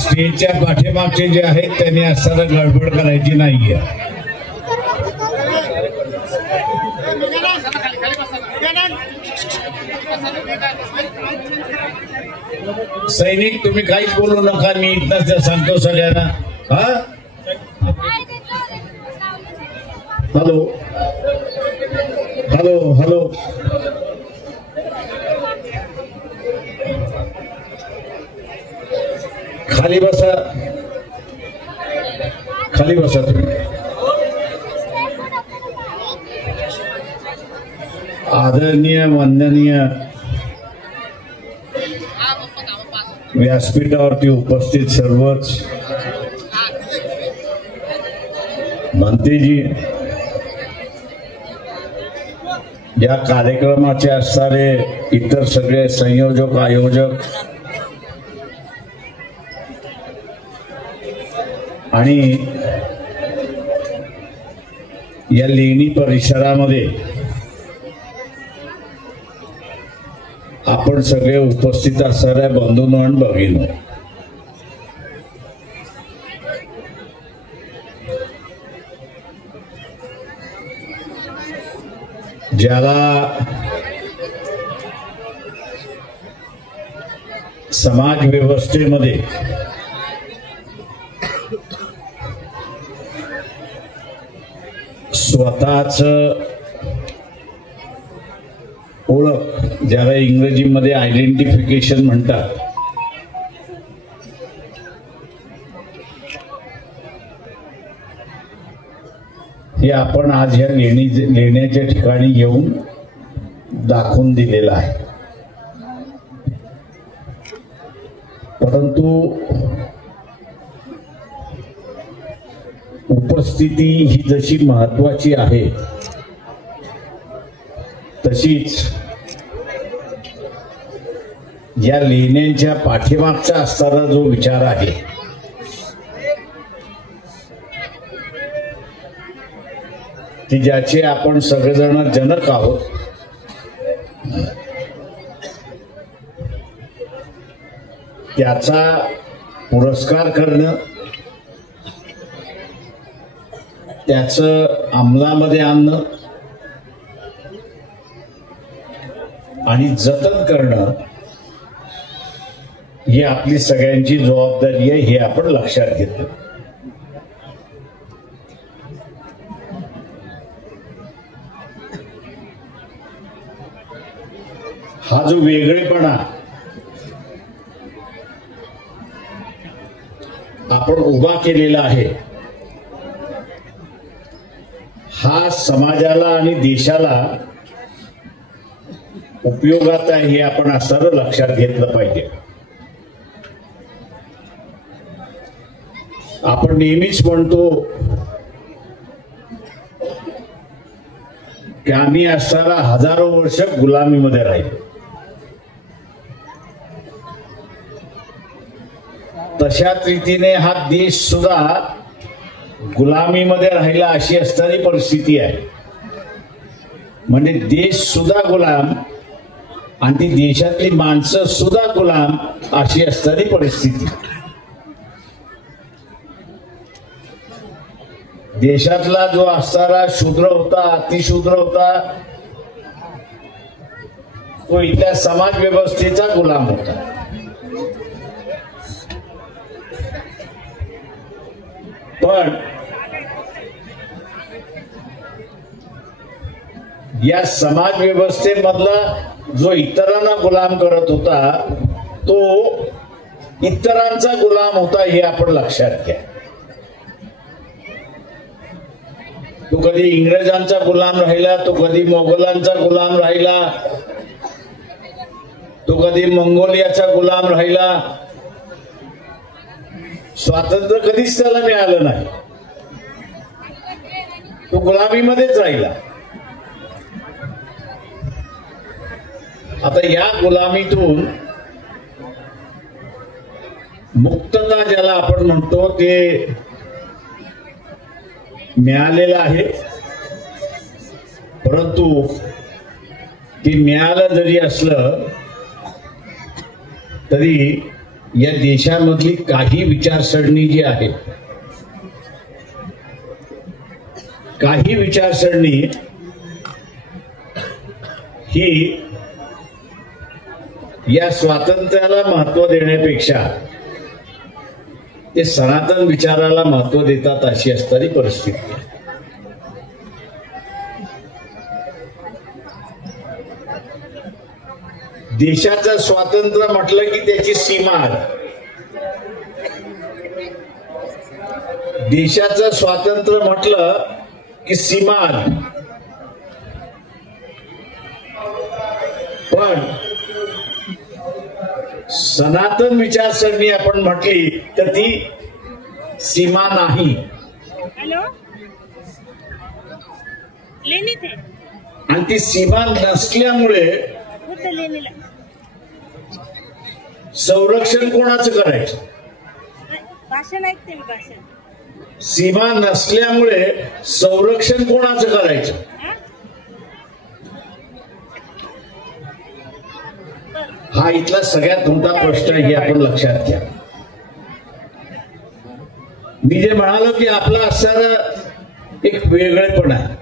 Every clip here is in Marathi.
स्टेजच्या पाठीमागचे जे आहेत त्यांनी असताना गडबड करायची नाहीये. सैनिक तुम्ही काहीच बोलू नका, मी इथं सांगतो सगळ्यांना. हा हॅलो हॅलो हॅलो खाली बसा, खाली बसा तुम्ही. आदरणीय वंदनीय व्यासपीठावरती उपस्थित सर्वच मंत्रीजी, या कार्यक्रमाचे असणारे इतर सगळे संयोजक आयोजक आणि या लेणी परिसरामध्ये आपण सगळे उपस्थित असणाऱ्या बंधूंनो आणि भगिनींनो, ज्याला समाज व्यवस्थेमध्ये स्वतःच ओळख, ज्याला इंग्रजीमध्ये आयडेंटिफिकेशन म्हणतात, हे आपण आज ह्या लेण्याच्या ठिकाणी येऊन दाखवून दिलेलं आहे. परंतु उपस्थिती ही जशी महत्वाची आहे तशीच या लेण्यांच्या पाठीमागचा असणारा जो विचार आहे की ज्याचे आपण सगळेजण जनक आहोत, त्याचा पुरस्कार करणं, त्याचं अंमलामध्ये आणणं आणि जतन करणं ही आपली सगळ्यांची जबाबदारी आहे, हे आपण लक्षात घेतो. हा जो वेगळेपणा आपण उभा केलेला आहे, हा समाजाला आणि देशाला उपयोगात आहे, हे आपण असं लक्षात घेतलं पाहिजे. आपण नेहमीच म्हणतो की आम्ही असताना हजारो वर्ष गुलामीमध्ये राहिलो. तशाच रीतीने हा देश सुद्धा गुलामीमध्ये राहिला अशी असणारी परिस्थिती आहे. म्हणजे देश सुद्धा गुलाम आणि ती देशातली माणसं सुद्धा गुलाम अशी असणारी परिस्थिती. देशातला जो असणारा शूद्र होता, अतिशूद्र होता, तो इथल्या समाज व्यवस्थेचा गुलाम होता. पण या समाज व्यवस्थेमधला जो इतरांना गुलाम करत होता तो इतरांचा गुलाम होता, हे आपण लक्षात घ्या. तो कधी इंग्रजांचा गुलाम राहिला, तो कधी मोगलांचा गुलाम राहिला, तो कधी मंगोलियाचा गुलाम राहिला. स्वातंत्र्य कधीच त्याला मिळालं नाही, तो गुलामीमध्येच राहिला. आता या गुलामीतून मुक्तता ज्याला आपण म्हणतो ते मिळालेलं आहे. परंतु ते मिळालं जरी असलं तरी या देशामधली काही विचारसरणी जी आहे, काही विचारसरणी ही या स्वातंत्र्याला महत्व देण्यापेक्षा ते सनातन विचाराला महत्व देतात अशी असणारी परिस्थिती आहे. देशाचं स्वातंत्र्य म्हटलं की त्याची सीमा आहे. देशाचं स्वातंत्र्य म्हटलं की सीमा आली. पण सनातन विचारसरणी आपण म्हटली तर ती सीमा नाही. आणि ती सीमा नसल्यामुळे संरक्षण कोणाचं करायचं? सीमा नसल्यामुळे संरक्षण कोणाचं करायचं? हा इथला सगळ्यात मोठा प्रश्न आहे, हे आपण लक्षात घ्या. मी जे म्हणालो की आपला असणारा एक वेगळेपण आहे,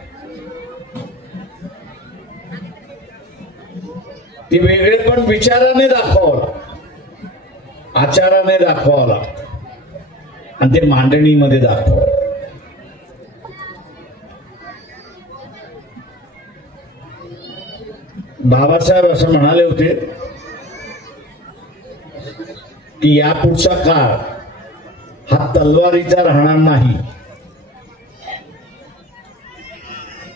ती वेगळेपण विचाराने दाखवावं लागतं, आचाराने दाखवावं लागतं आणि ते मांडणीमध्ये दाखवावं. बाबासाहेब असं म्हणाले होते की यापुढचा काळ हा तलवारीचा राहणार नाही,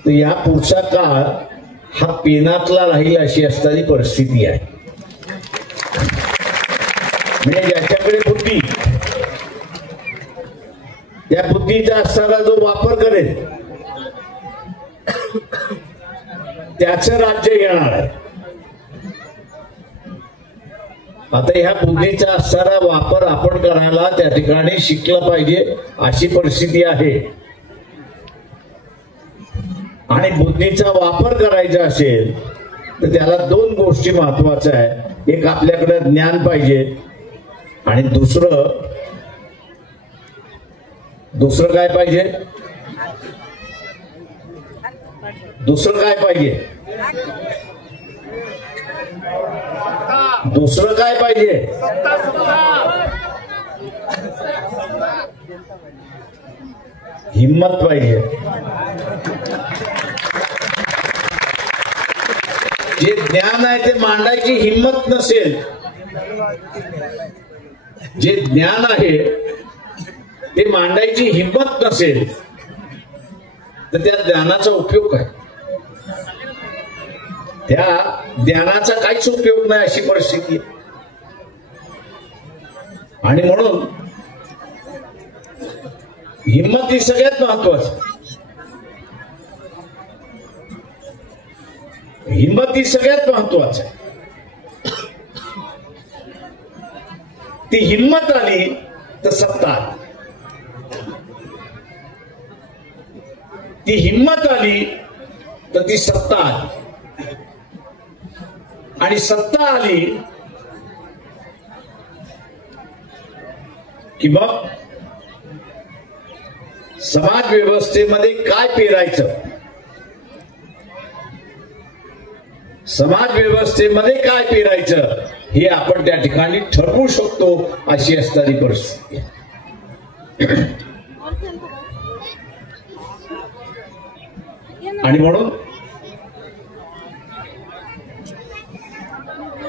तर यापुढचा काळ हा पेनातला राहील अशी असणारी परिस्थिती आहे. म्हणजे ज्याच्याकडे बुद्धी, त्या बुद्धीचा असणारा जो वापर करेल त्याचं राज्य येणार आहे. आता ह्या बुद्धीचा असणारा वापर आपण करायला त्या ठिकाणी शिकलं पाहिजे अशी परिस्थिती आहे. आणि बुद्धीचा वापर करायचा असेल तर त्याला दोन गोष्टी महत्वाच्या आहे. एक आपल्याकडे ज्ञान पाहिजे आणि दुसरं काय पाहिजे? दुसरं काय पाहिजे? दुसरं काय पाहिजे? हिम्मत पाहिजे. जे ज्ञान आहे ते मांडायची हिम्मत नसेल, जे ज्ञान आहे ते मांडायची हिम्मत नसेल तर त्या ज्ञानाचा उपयोग काय? त्या ज्ञानाचा काहीच उपयोग नाही अशी परिस्थिती. आणि म्हणून हिम्मत ही सगळ्यात महत्वाची. हिम्मत ही सगळ्यात महत्वाची. ती हिम्मत आली तर सत्ता आली. ती हिम्मत आली तर ती सत्ता आली. आणि सत्ता आली की मग समाज व्यवस्थेमध्ये काय पेरायचं, समाज व्यवस्थेमध्ये काय पेरायचं हे आपण त्या ठिकाणी ठरवू शकतो अशी असणारी परिस्थिती. आणि म्हणून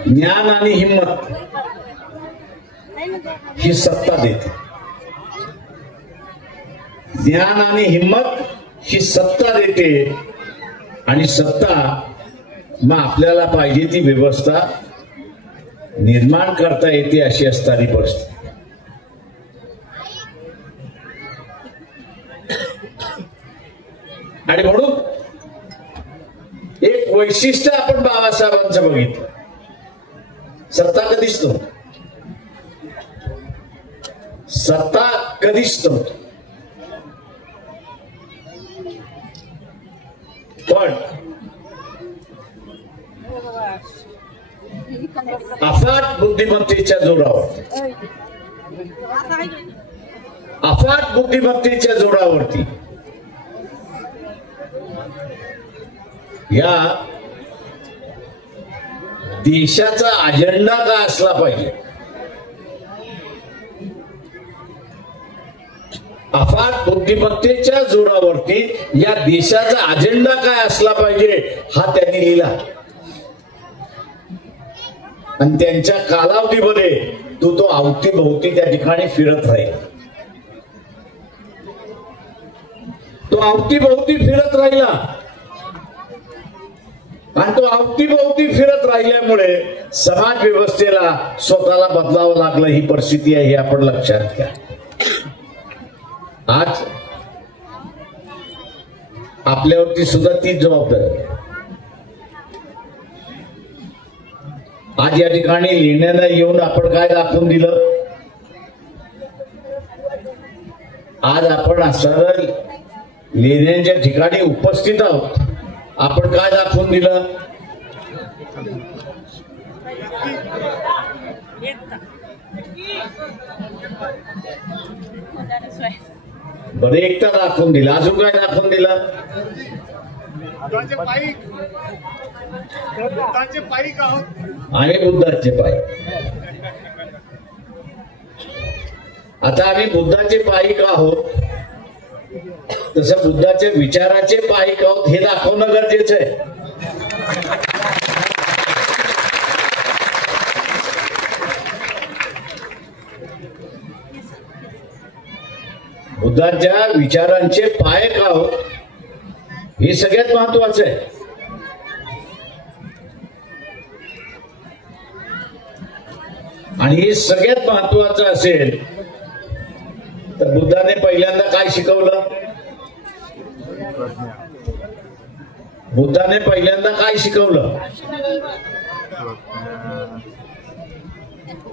ज्ञान आणि हिम्मत ही सत्ता देते. ज्ञान आणि हिम्मत ही सत्ता देते आणि सत्ता मग आपल्याला पाहिजे ती व्यवस्था निर्माण करता येते अशी असणारी परिस्थिती. आणि म्हणून एक वैशिष्ट्य आपण बाबासाहेबांचं बघितलं. सत्ता कधीच नव्हती, सत्ता कधीच नव्हती, पण अफाट बुद्धिमत्तेच्या जोरावर, अफाट बुद्धिमत्तेच्या जोरावरती या देशाचा अजेंडा काय असला पाहिजे, अफाट बुद्धिमत्तेच्या जोरावरती या देशाचा अजेंडा काय असला पाहिजे हा त्यांनी लिहिला. आणि त्यांच्या कालावधीमध्ये तो अवतीभोवती त्या ठिकाणी फिरत राहिला. तो अवतीभोवती फिरत राहिला आणि तो अवतीभोवती फिरत राहिल्यामुळे समाज व्यवस्थेला स्वतःला बदलावं लागलं. ही परिस्थिती आहे, हे आपण लक्षात घ्या. आज आपल्यावरती सुद्धा तीच जबाबदारी आहे. आज या ठिकाणी लिहिण्याला येऊन आपण काय दाखवून दिलं? आज आपण असं लिहिण्याच्या ठिकाणी उपस्थित आहोत, आपण काय दाखवून दिलं? बरं, एकता दाखवून दिला. अजून काय दाखवून दिलं? आम्ही बुद्धाचे पाईक. आता आम्ही बुद्धाचे पाईक आहोत, तसं बुद्धाच्या विचाराचे पाईक आहोत हे दाखवणं गरजेचं आहे. बुद्धाच्या विचारांचे पायक आहोत हे सगळ्यात महत्वाचं आहे. आणि हे सगळ्यात महत्वाचं असेल तर बुद्धाने पहिल्यांदा काय शिकवलं? बुद्धाने पहिल्यांदा काय शिकवलं?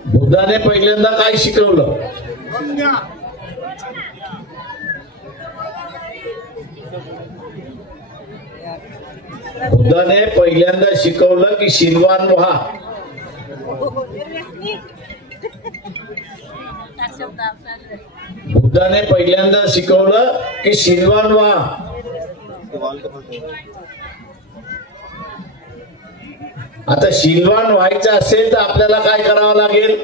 बुद्धाने पहिल्यांदा काय शिकवलं? बुद्धाने पहिल्यांदा शिकवलं की शीलवान व्हा. बुद्धाने पहिल्यांदा शिकवलं की शीलवान व्हा. आता शीलवान व्हायचं असेल तर आपल्याला काय करावं लागेल?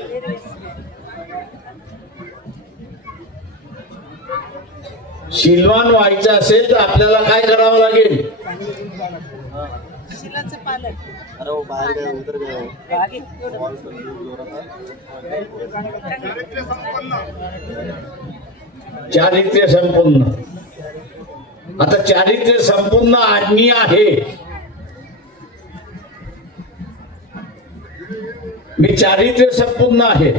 शीलवान व्हायचं असेल तर आपल्याला काय करावं लागेल? चारित्र्य संपन्न. आता चारित्र्य संपन्न आज्ञा आहे. मी चारित्र्य संपन्न आहे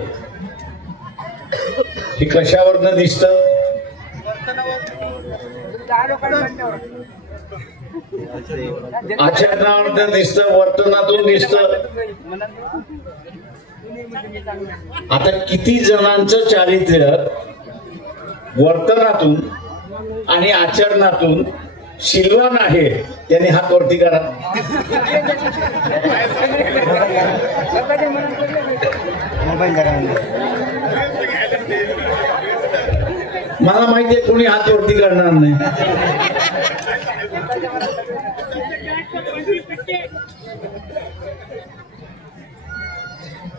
हे कशावरनं दिसतं? आचरणावरनं दिसतं, वर्तनातून दिसतं. आता किती जणांचं चारित्र्य वर्तनातून आणि आचरणातून शीलवान आहे त्यांनी हात वरती करा. मला माहितीये कोणी हात वरती करणार नाही.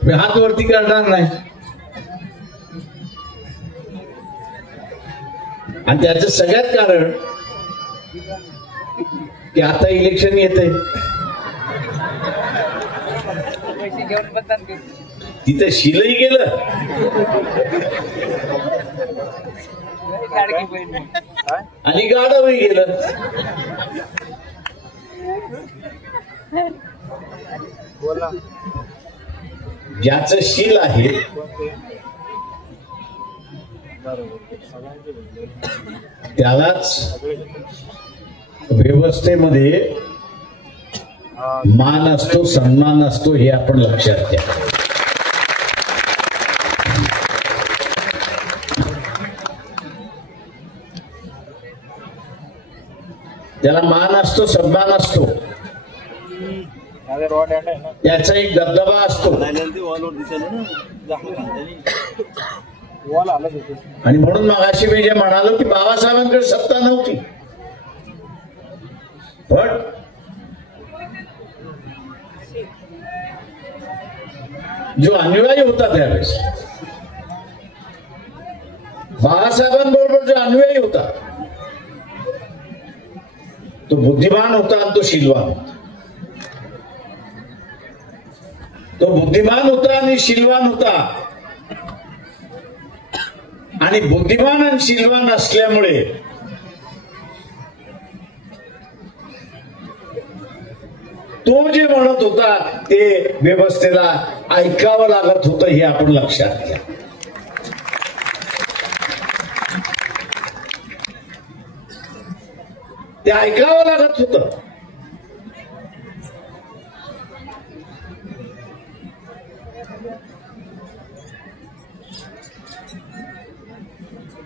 मी हात वरती करणार नाही. आणि त्याचं सगळ्यात कारण की आता इलेक्शन येतंय, तिथं शीलही गेलं आणि गाढवही गेलं. ज्याचं शील आहे त्यालाच व्यवस्थेमध्ये मान असतो, सन्मान असतो, हे आपण लक्षात घ्या. त्याला मान असतो, सन्मान असतो. त्याचा एक दबदबा असतो आणि म्हणून मगाशी मी जे म्हणालो की बाबासाहेबांकडे सत्ता नव्हती, पण जो अनुयायी होता त्यावेळेस, बाळासाहेबांबरोबर जो अनुयायी होता तो बुद्धिमान होता आणि तो शीलवान होता. तो बुद्धिमान होता आणि शीलवान होता. आणि बुद्धिमान आणि शीलवान असल्यामुळे तो जे म्हणत होता ते व्यवस्थेला ऐकावं लागत होतं, हे आपण लक्षात घ्या. ते ऐकावं लागत होतं.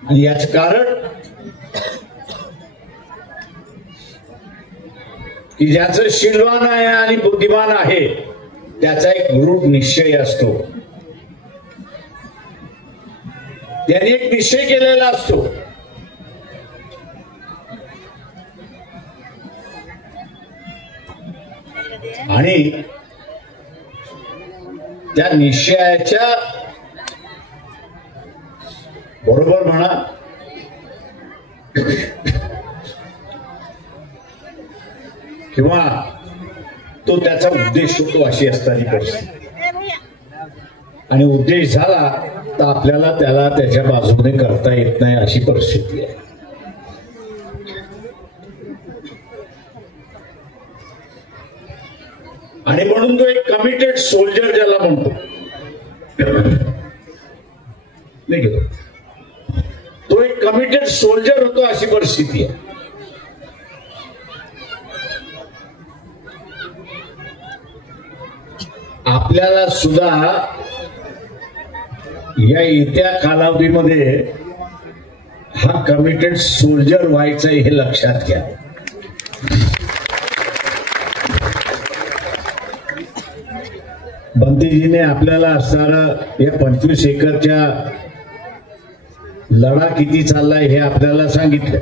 आणि याच कारण की ज्याचं शीलवान आहे आणि बुद्धिमान आहे त्याचा एक दृढ निश्चय असतो. त्याने एक निश्चय केलेला असतो. आणि त्या निश्चयाच्या बरोबर म्हणा किंवा तो त्याचा उद्देश होतो अशी असणारी परिस्थिती. आणि उद्देश झाला तर आपल्याला त्याला त्याच्या बाजूने करता येत नाही अशी परिस्थिती आहे. आणि म्हणून तो एक कमिटेड सोल्जर ज्याला म्हणतो, तो एक कमिटेड सोल्जर होतो अशी परिस्थिती आहे. आपल्याला सुद्धा या येत्या कालावधीमध्ये हा कमिटेड सोल्जर व्हायचं हे लक्षात घ्या. बंतीजीने आपल्याला असणारा या 25 एकरच्या लढा किती चाललाय हे आपल्याला सांगितलं.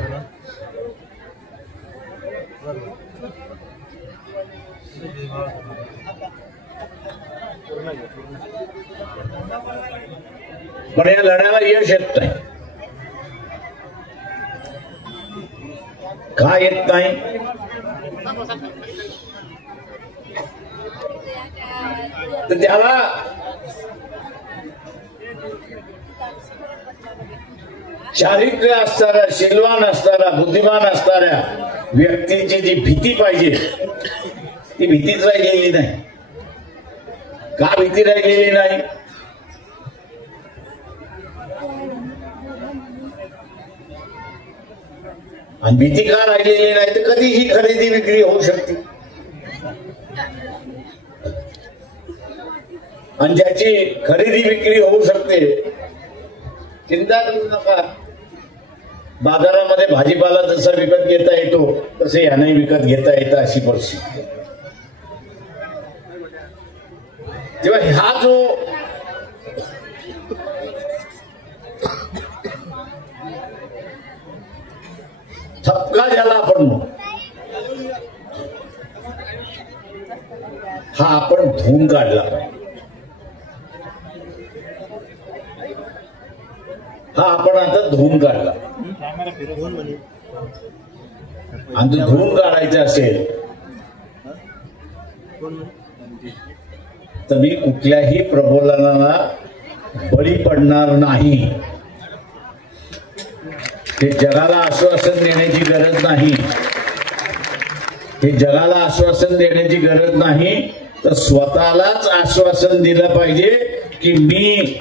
पण या लढ्याला यश येत नाही. का येत नाही? तर त्याला चारित्र्य असणारा, शीलवान असणारा, बुद्धिमान असणाऱ्या व्यक्तीची जी भीती पाहिजे ती भीतीच राहिलेली नाही. का भीती राहिलेली नाही? आणि भीती का राहिलेली नाही? तर कधीही खरेदी विक्री होऊ शकते. आणि ज्याची खरेदी विक्री होऊ शकते, चिंता करू नका. बाजारामध्ये भाजीपाला जसा विकत घेता येतो तसे याने विकत घेता येतं अशी परिस्थिती. तेव्हा हा जो ठपका ज्याला आपण म्हणू, हा आपण धुवून काढला पाहिजे. हा आपण आता धुवून काढला. आणि तो धुवून काढायचा असेल तर मी कुठल्याही प्रबोधनाला बळी पडणार नाही. हे जगाला आश्वासन देण्याची गरज नाही. हे जगाला आश्वासन देण्याची गरज नाही, तर स्वतःलाच आश्वासन दिलं पाहिजे की मी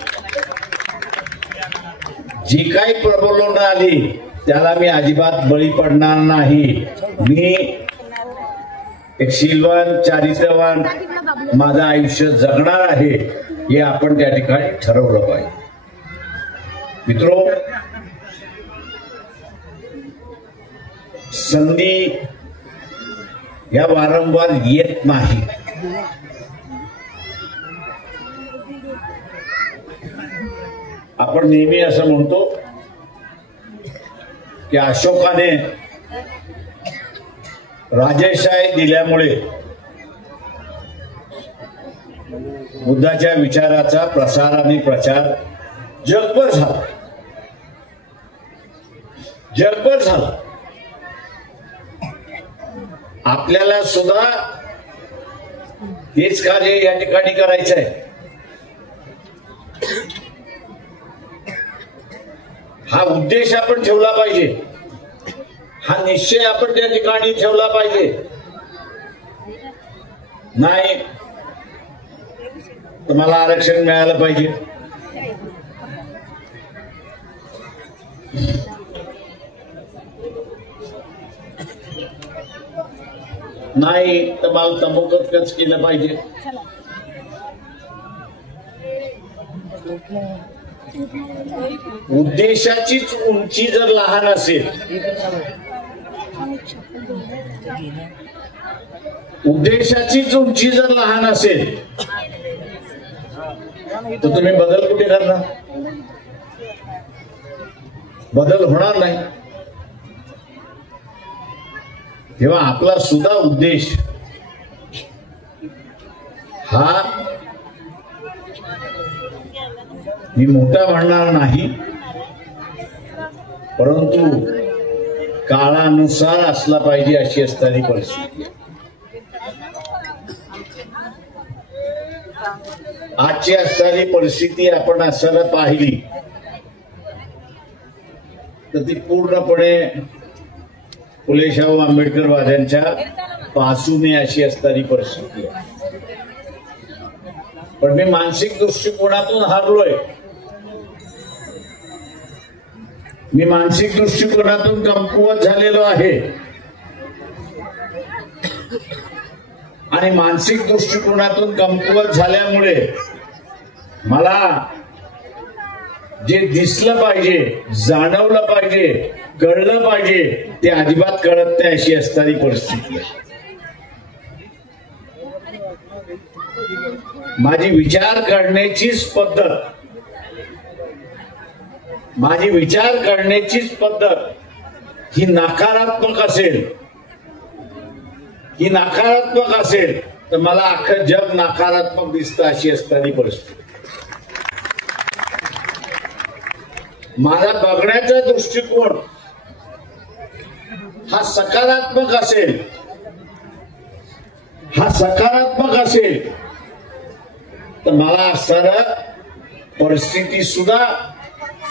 जी काही प्रबोधन आली त्याला मी अजिबात बळी पडणार नाही. मी एक शीलवान, चारित्र्यवान माझं आयुष्य जगणार आहे हे आपण त्या ठिकाणी ठरवलं पाहिजे. मित्रो, संधी या वारंवार येत नाही. आपण नेहमी असं म्हणतो की अशोकाने राजेशाही दिल्यामुळे बुद्धाच्या विचाराचा प्रसार आणि प्रचार जगभर झाला, जगभर झाला. आपल्याला सुद्धा हेच कार्य या ठिकाणी करायचं आहे. हा उद्देश आपण ठेवला पाहिजे, हा निश्चय आपण त्या ठिकाणी ठेवला पाहिजे. नाही तर मला आरक्षण मिळालं पाहिजे, नाही तर मला तंबाखूच केलं पाहिजे. उद्देशाचीच उंची जर लहान असेल, उद्देशाचीच उंची जर लहान असेल तर तुम्ही बदल कुठे करणार? बदल होणार नाही. तेव्हा आपला सुद्धा उद्देश हा मी मोठा म्हणणार नाही, परंतु काळानुसार असला पाहिजे अशी असणारी परिस्थिती. आजची असणारी परिस्थिती आपण असताना पाहिली तर ती पूर्णपणे फुलेशाहू आंबेडकरवाद्यांच्या बाजूने अशी असणारी परिस्थिती आहे. पण मी मानसिक दृष्टिकोनातून हारलोय, मी मानसिक दृष्टिकोनातून कमकुवत झालेलो आहे. आणि मानसिक दृष्टिकोनातून कमकुवत झाल्यामुळे मला जे दिसलं पाहिजे, जाणवलं पाहिजे, कळलं पाहिजे ते अजिबात कळत नाही अशी असणारी परिस्थिती आहे. माझी विचार करण्याचीच पद्धत, माझी विचार करण्याचीच पद्धत ही नकारात्मक असेल, ही नकारात्मक असेल तर मला अख्खं जग नकारात्मक दिसतं अशी असणारी परिस्थिती. माझा बघण्याचा दृष्टिकोन हा सकारात्मक असेल, हा सकारात्मक असेल तर मला असणारा परिस्थिती सुद्धा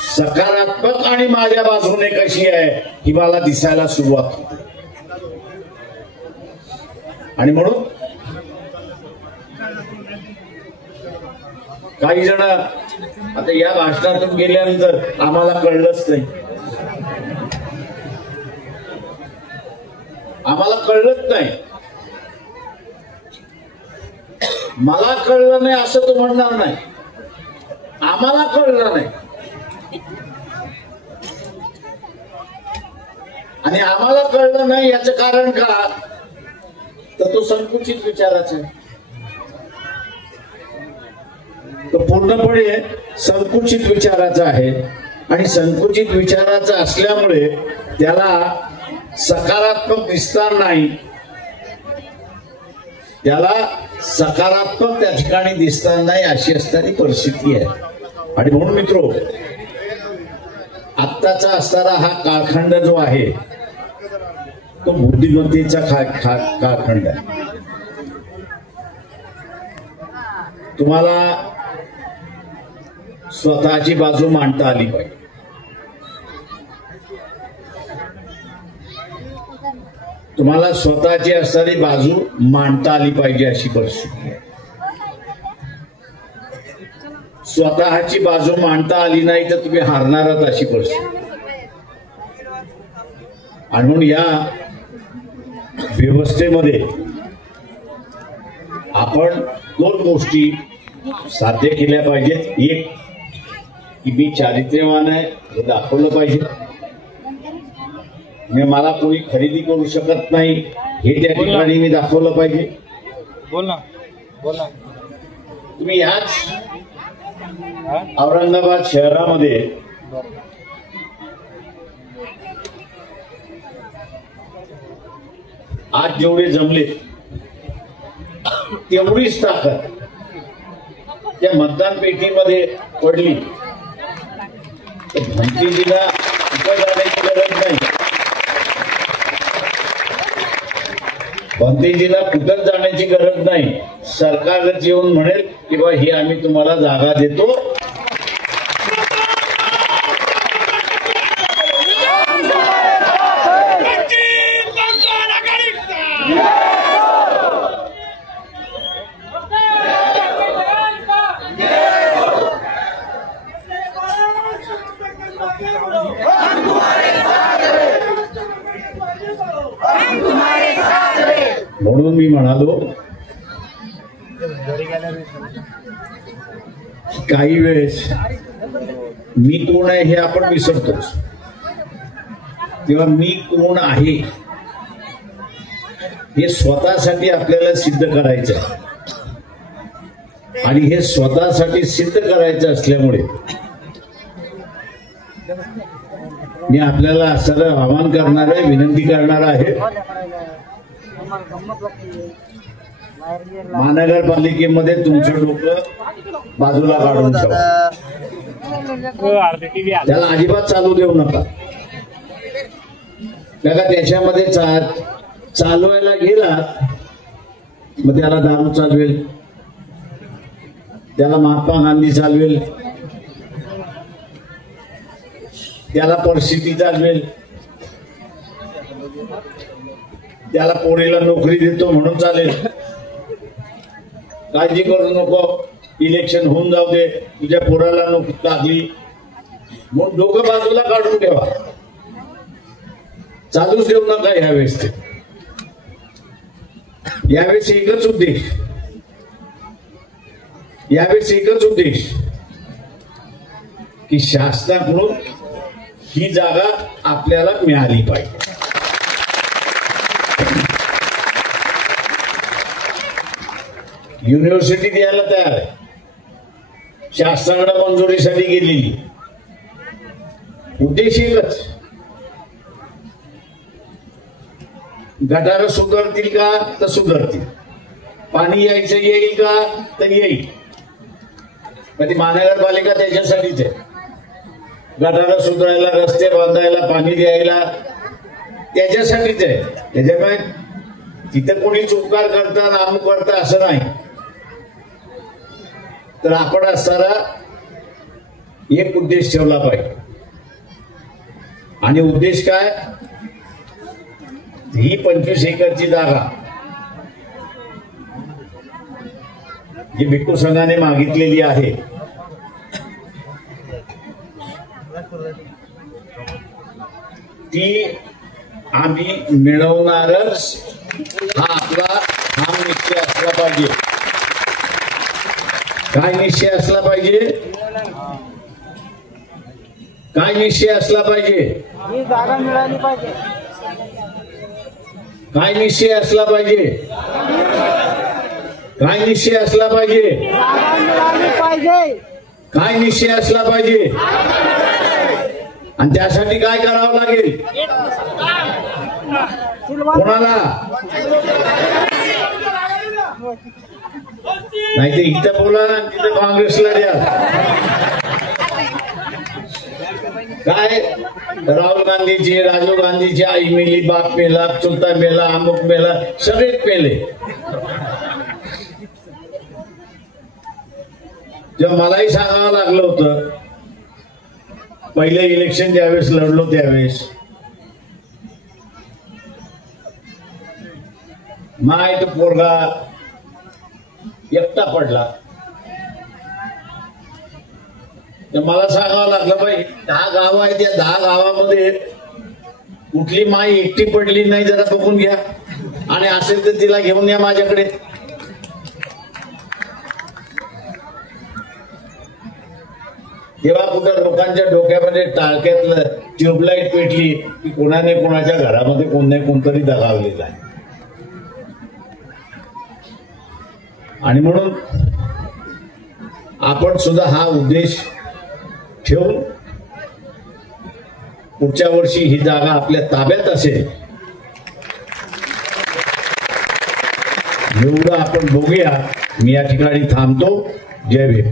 सकारात्मक आणि माझ्या बाजूने कशी आहे ही मला दिसायला सुरुवात होते. आणि म्हणून काही जण आता या भाषणातून गेल्यानंतर आम्हाला कळलंच नाही, आम्हाला कळलंच नाही, मला कळलं नाही असं तो म्हणणार नाही, आम्हाला कळलं नाही. आणि आम्हाला कळलं नाही याचं कारण का तर तो संकुचित विचाराचा आहे, तो पूर्णपणे संकुचित विचाराचा आहे. आणि संकुचित विचाराचा असल्यामुळे त्याला सकारात्मक दिसणार नाही, त्याला सकारात्मक त्या ठिकाणी दिसणार नाही अशी असणारी परिस्थिती आहे. आणि म्हणून मित्रो, आत्ताचा असणारा हा कालखंड जो आहे तो बुद्धिमत्तेचा कालखंड आहे. तुम्हाला स्वतःची बाजू मांडता आली पाहिजे, तुम्हाला स्वतःची असणारी बाजू मांडता आली पाहिजे अशी परिस्थिती आहे. स्वतःची बाजू मांडता आली नाही तर तुम्ही हारणारच अशी परिस्थिती. आणि म्हणून या व्यवस्थेमध्ये आपण दोन गोष्टी साध्य केल्या पाहिजेत. एक की मी चारित्र्यवान आहे हे दाखवलं पाहिजे, मी मला कोणी खरेदी करू शकत नाही हे त्या ठिकाणी मी दाखवलं पाहिजे. बोल ना. तुम्ही याच औरंगाबाद शहरामध्ये आज जेवढे जमले तेवढीच ताकद त्या मतदान पेटीमध्ये पडली. भंतीजीला कुठं जाण्याची गरज नाही. भंतीजीला कुठंच जाण्याची गरज नाही. सरकारच येऊन म्हणेल की बा ही आम्ही तुम्हाला जागा देतो. म्हणून मी म्हणालो काही वेळेस मी कोण आहे हे आपण विसरतोच. तेव्हा मी कोण आहे हे स्वतःसाठी आपल्याला सिद्ध करायचं आहे. आणि हे स्वतःसाठी सिद्ध करायचं असल्यामुळे मी आपल्याला सरळ आवाहन करणार आहे, विनंती करणार आहे. महानगरपालिकेमध्ये तुमचं डोकं बाजूला काढून ठेवा. त्याला अजिबात चालू देऊ नका. त्याच्यामध्ये चालवायला गेला मग त्याला दारू चालवेल, त्याला महात्मा गांधी चालवेल, त्याला परिस्थिती चालवेल, त्याला पोरीला नोकरी देतो म्हणून चालेल. काळजी करू नको, इलेक्शन होऊन जाऊ दे, तुझ्या पोराला नोकरी लागली म्हणून डोकं बाजूला काढून ठेवा. चालूच देऊ नका यावेळेस. यावेळेस एकच उद्देश की शासनाकडून ही जागा आपल्याला मिळाली पाहिजे. युनिव्हर्सिटी द्यायला तयार आहे, शासनाकडे मंजुरीसाठी गेलेली. उद्देश एकच, गटार सुधारतील का तर सुधारतील, पाणी यायचं येईल का तर येईल. ती महानगरपालिका त्याच्यासाठीच आहे, गटार सुधारायला, रस्ते बांधायला, पाणी द्यायला त्याच्यासाठीच आहे. त्याच्यामुळे तिथं कोणी चुकार करता नामू करता असं नाही. तर आपण असताना एक उद्देश ठेवला पाहिजे. आणि उद्देश काय, ही 25 एकरची जागा जी भिक्खू संघाने मागितलेली आहे ती आम्ही मिळवणारच, हा आपला ठाम निश्चय असला पाहिजे. काय निश्चय असला पाहिजे? काय निश्चय असला पाहिजे? ही जागा मिळाली पाहिजे. काय निश्चय असला पाहिजे? काय निश्चय असला पाहिजे? जागा मिळाली पाहिजे. काय निश्चय असला पाहिजे? आणि त्यासाठी काय करावं लागेल? कोणाला? नाही ते इथं बोला ना, तिथं काँग्रेसला द्या. काय राहुल गांधीची, राजीव गांधीची आई मेली, बाप मेला, चुलता मेला, अमुक मेला, सगळेच मेले. जेव्हा मलाही सांगावं लागलं होतं, पहिले इलेक्शन ज्यावेळेस लढलो त्यावेळेस माय तो पोरगा एकटा पडला, तर मला सांगावं लागलं बाई 10 गाव आहे, त्या 10 गावामध्ये कुठली माय एकटी पडली नाही जरा बघून घ्या, आणि असेल तर तिला घेऊन या माझ्याकडे. तेव्हा कुठं लोकांच्या डोक्यामध्ये टाळक्यातलं ट्यूबलाईट पेटली की कोणाने कोणाच्या घरामध्ये कोण नाही कोणतरी दगावलेला आहे. आणि म्हणून आपण सुद्धा हा उद्देश ठेवून पुढच्या वर्षी ही जागा आपल्या ताब्यात असेल एवढं आपण बघूया. मी या ठिकाणी थांबतो. जय भीम.